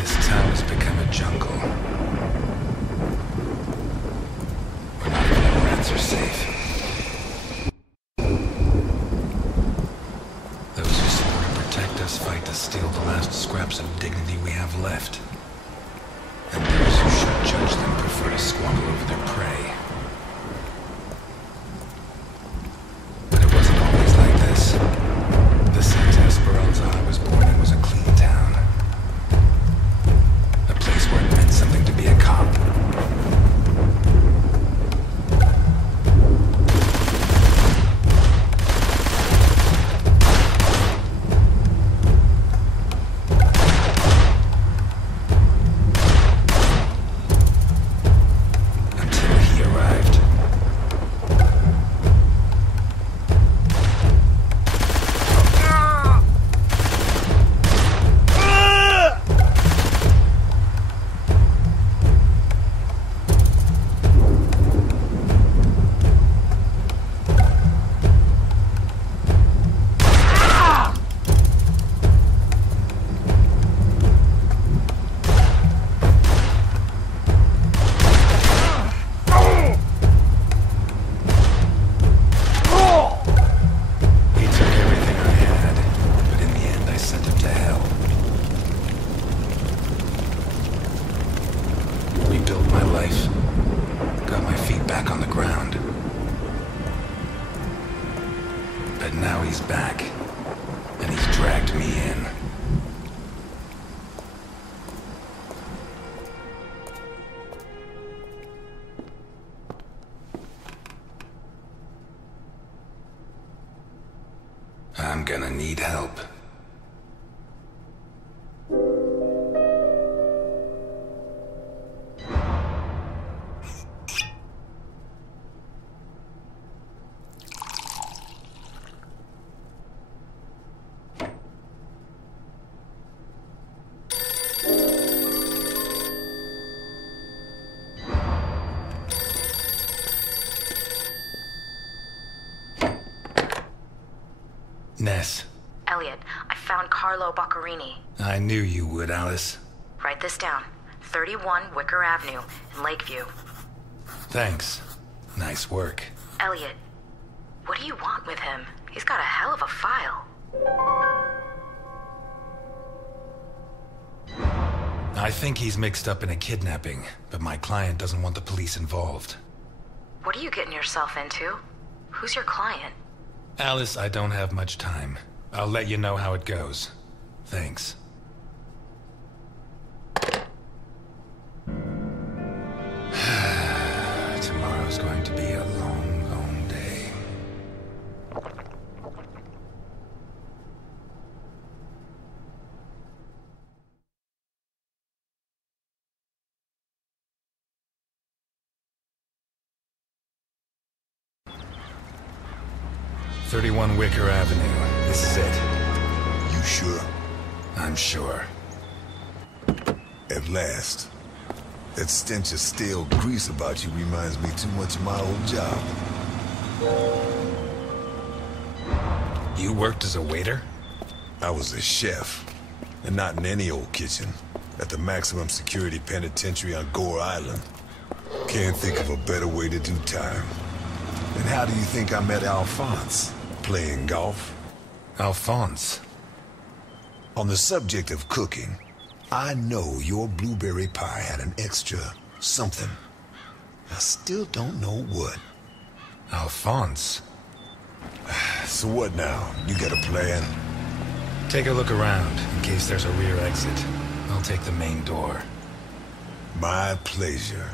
This town has become a jungle. Where not even the rats are safe. Those who swore to protect us fight to steal the last scraps of dignity we have left. And those who should judge them prefer to squabble over their prey. But it wasn't always like this. The Santa Esperanza I was born in was a clean town. A place where it meant something to be a cop. I'm gonna need help. Ness. Eliot, I found Carlo Boccarini. I knew you would, Alice. Write this down. 31 Wicker Avenue in Lakeview. Thanks. Nice work. Eliot, what do you want with him? He's got a hell of a file. I think he's mixed up in a kidnapping, but my client doesn't want the police involved. What are you getting yourself into? Who's your client? Alice, I don't have much time. I'll let you know how it goes. Thanks. Tomorrow's going to be a long, long day. "31 Wicker Avenue. This is it." You sure? I'm sure. At last. That stench of stale grease about you reminds me too much of my old job. You worked as a waiter? I was a chef. And not in any old kitchen. At the maximum security penitentiary on Gore Island. Can't think of a better way to do time. And how do you think I met Alphonse? Playing golf? Alphonse? On the subject of cooking, I know your blueberry pie had an extra something. I still don't know what. Alphonse? So what now? You got a plan? Take a look around, in case there's a rear exit. I'll take the main door. My pleasure.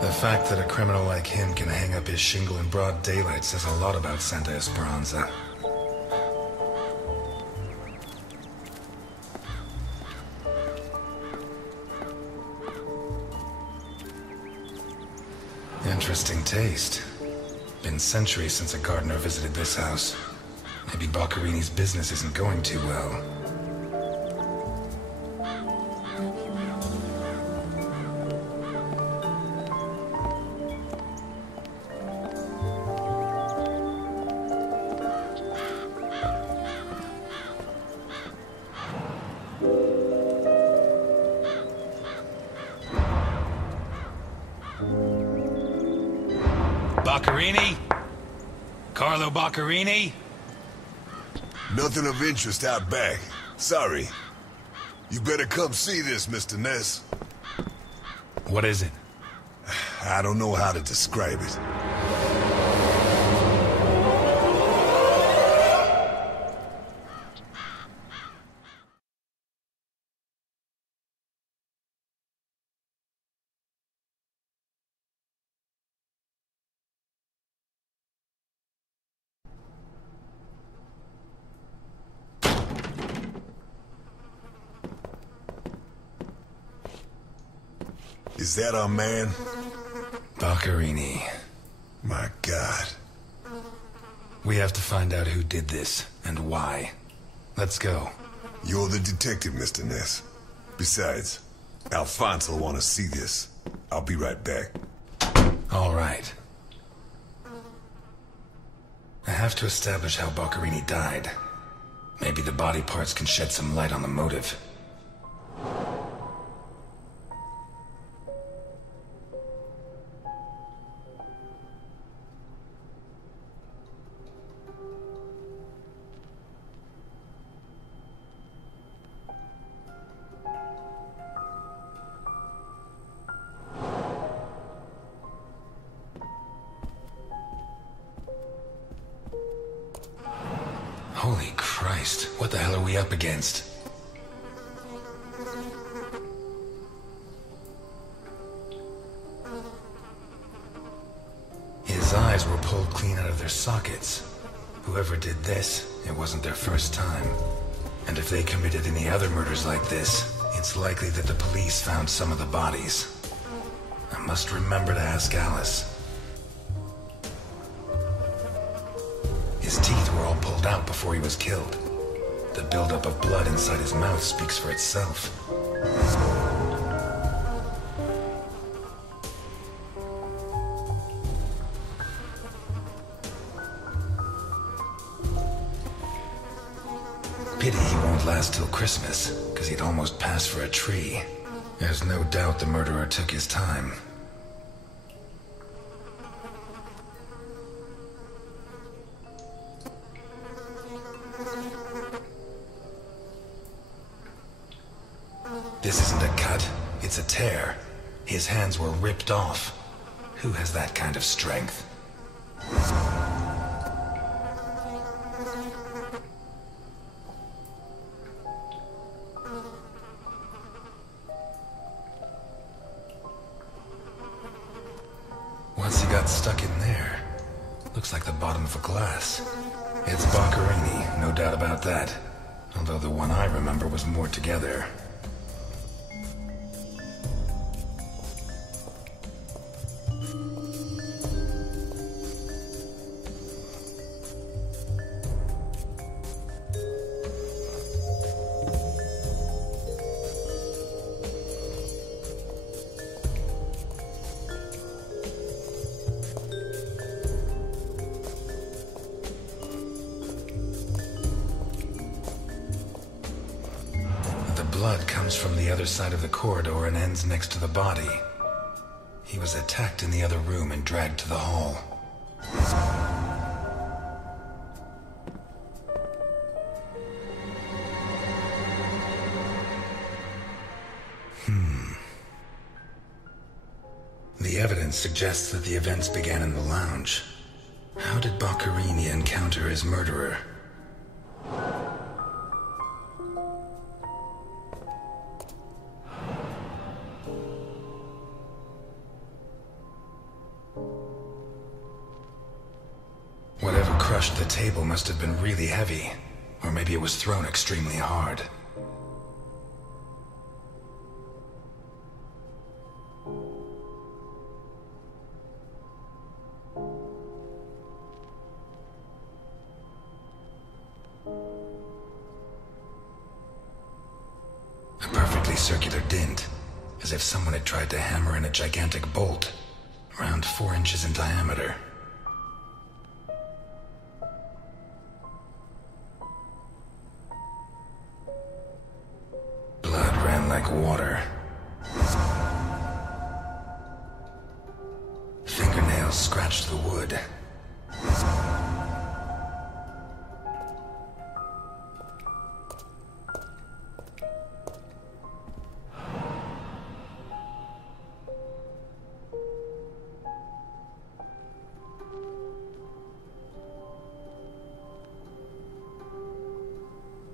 The fact that a criminal like him can hang up his shingle in broad daylight says a lot about Santa Esperanza. Interesting taste. Been centuries since a gardener visited this house. Maybe Boccarini's business isn't going too well. Boccherini? Carlo Boccherini? Nothing of interest out back. Sorry. You better come see this, Mr. Ness. What is it? I don't know how to describe it. Is that our man? Boccherini. My God. We have to find out who did this, and why. Let's go. You're the detective, Mr. Ness. Besides, Alfonso will want to see this. I'll be right back. All right. I have to establish how Boccherini died. Maybe the body parts can shed some light on the motive. Holy Christ, what the hell are we up against? His eyes were pulled clean out of their sockets. Whoever did this, it wasn't their first time. And if they committed any other murders like this, it's likely that the police found some of the bodies. I must remember to ask Alice. His teeth were all pulled out before he was killed. The buildup of blood inside his mouth speaks for itself. Pity he won't last till Christmas, because he'd almost pass for a tree. There's no doubt the murderer took his time. This isn't a cut, it's a tear. His hands were ripped off. Who has that kind of strength? Once he got stuck in there, looks like the bottom of a glass. It's Boccherini, no doubt about that. Although the one I remember was more together. Blood comes from the other side of the corridor and ends next to the body. He was attacked in the other room and dragged to the hall. The evidence suggests that the events began in the lounge. How did Boccherini encounter his murderer? Whatever crushed the table must have been really heavy, or maybe it was thrown extremely hard. A perfectly circular dint, as if someone had tried to hammer in a gigantic bolt, around 4 inches in diameter. Blood ran like water. Fingernails scratched the wood.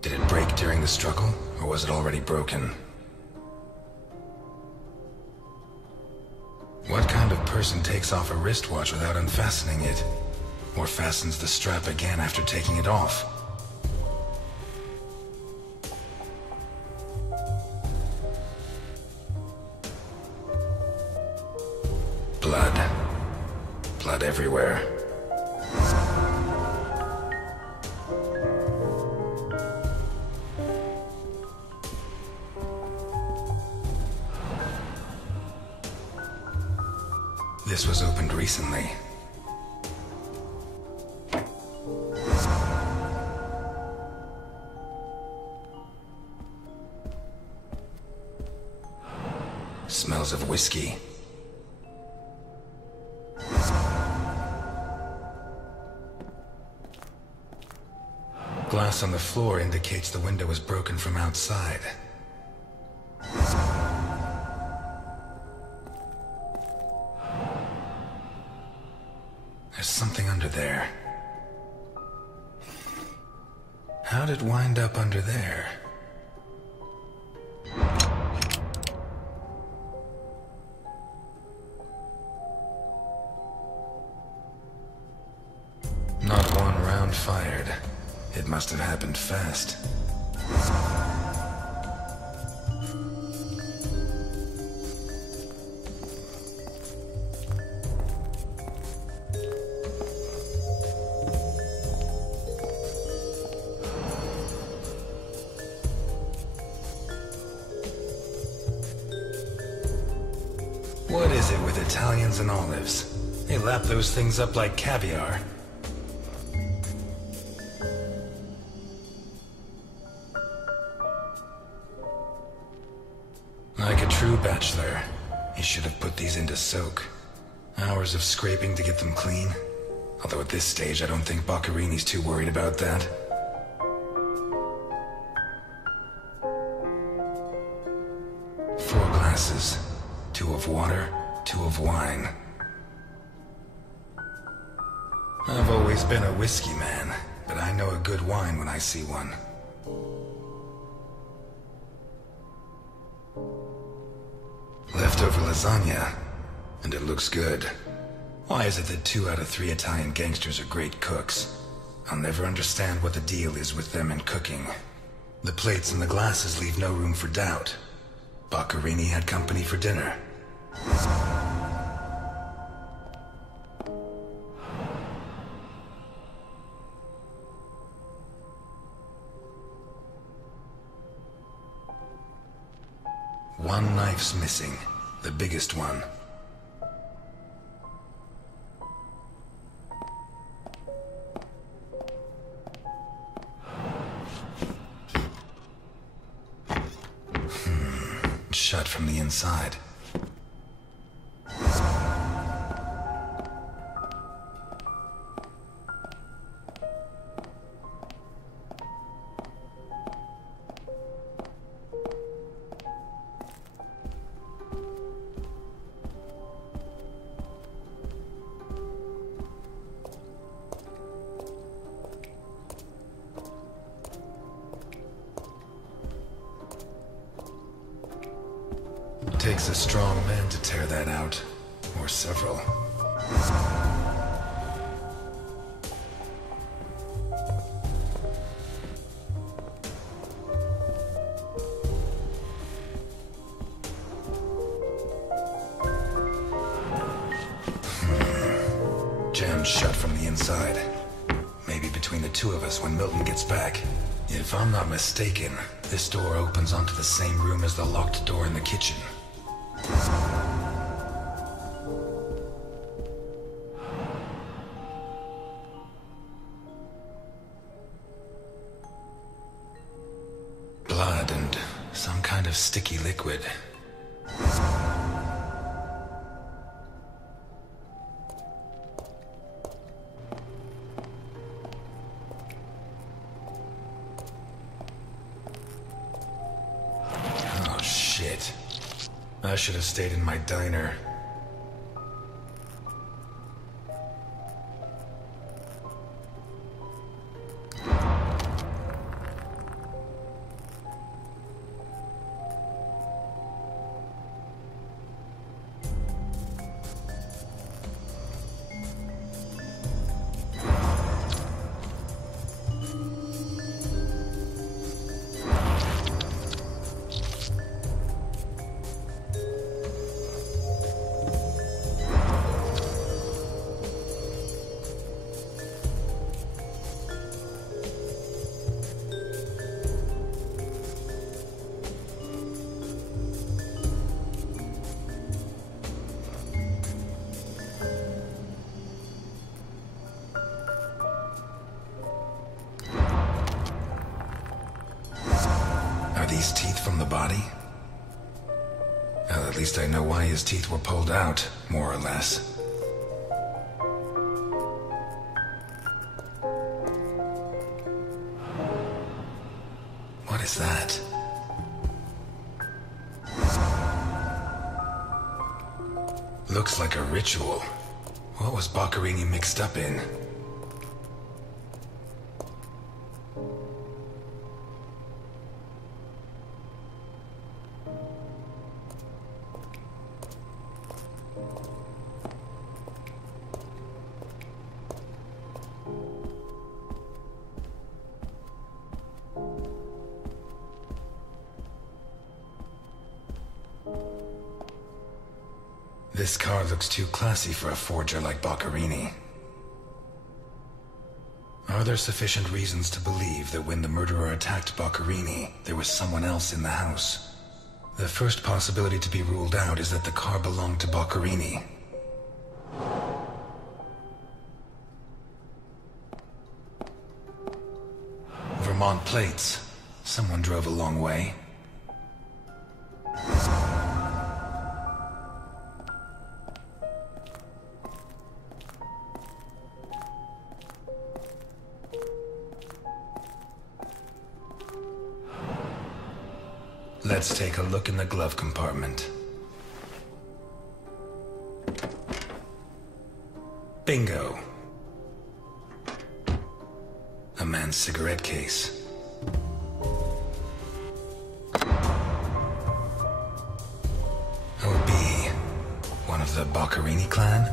Did it break during the struggle, or was it already broken? What kind of person takes off a wristwatch without unfastening it? Or fastens the strap again after taking it off? Blood. Blood everywhere. This was opened recently. Smells of whiskey. Glass on the floor indicates the window was broken from outside. There's something under there. How'd it wind up under there? Not one round fired. It must have happened fast. What is it with Italians and olives? They lap those things up like caviar. Like a true bachelor, he should have put these into soak. Hours of scraping to get them clean. Although at this stage, I don't think Boccarini's too worried about that. Four glasses. 2 of water, 2 of wine. I've always been a whiskey man, but I know a good wine when I see one. Leftover lasagna, and it looks good. Why is it that 2 out of 3 Italian gangsters are great cooks? I'll never understand what the deal is with them in cooking. The plates and the glasses leave no room for doubt. Boccarini had company for dinner. One knife's missing, the biggest one. Shut from the inside. Takes a strong man to tear that out, or several. Jammed shut from the inside. Maybe between the 2 of us when Milton gets back. If I'm not mistaken, this door opens onto the same room as the locked door in the kitchen. Blood and some kind of sticky liquid. Oh, shit. I should have stayed in my diner. these teeth from the body? Well, at least I know why his teeth were pulled out, more or less. What is that? Looks like a ritual. What was Boccherini mixed up in? This car looks too classy for a forger like Boccherini. Are there sufficient reasons to believe that when the murderer attacked Boccherini, there was someone else in the house? The first possibility to be ruled out is that the car belonged to Boccherini. Vermont plates. Someone drove a long way. Let's take a look in the glove compartment. Bingo. A man's cigarette case. That would be one of the Boccherini clan?